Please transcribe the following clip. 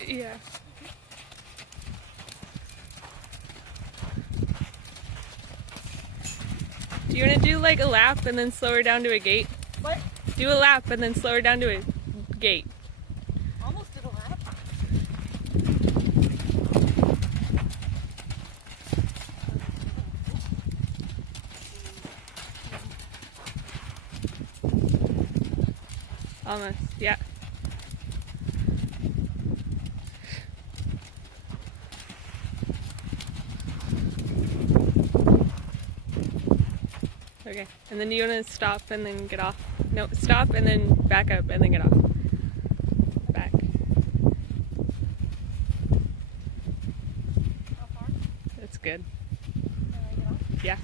Yeah. Do you want to do like a lap and then slow her down to a gate? What? Do a lap and then slow her down to a gate. Almost did a lap. Almost, yeah. Okay, and then you want to stop and then get off? No, stop and then back up and then get off. Back. How far? That's good. Can I get off? Yeah.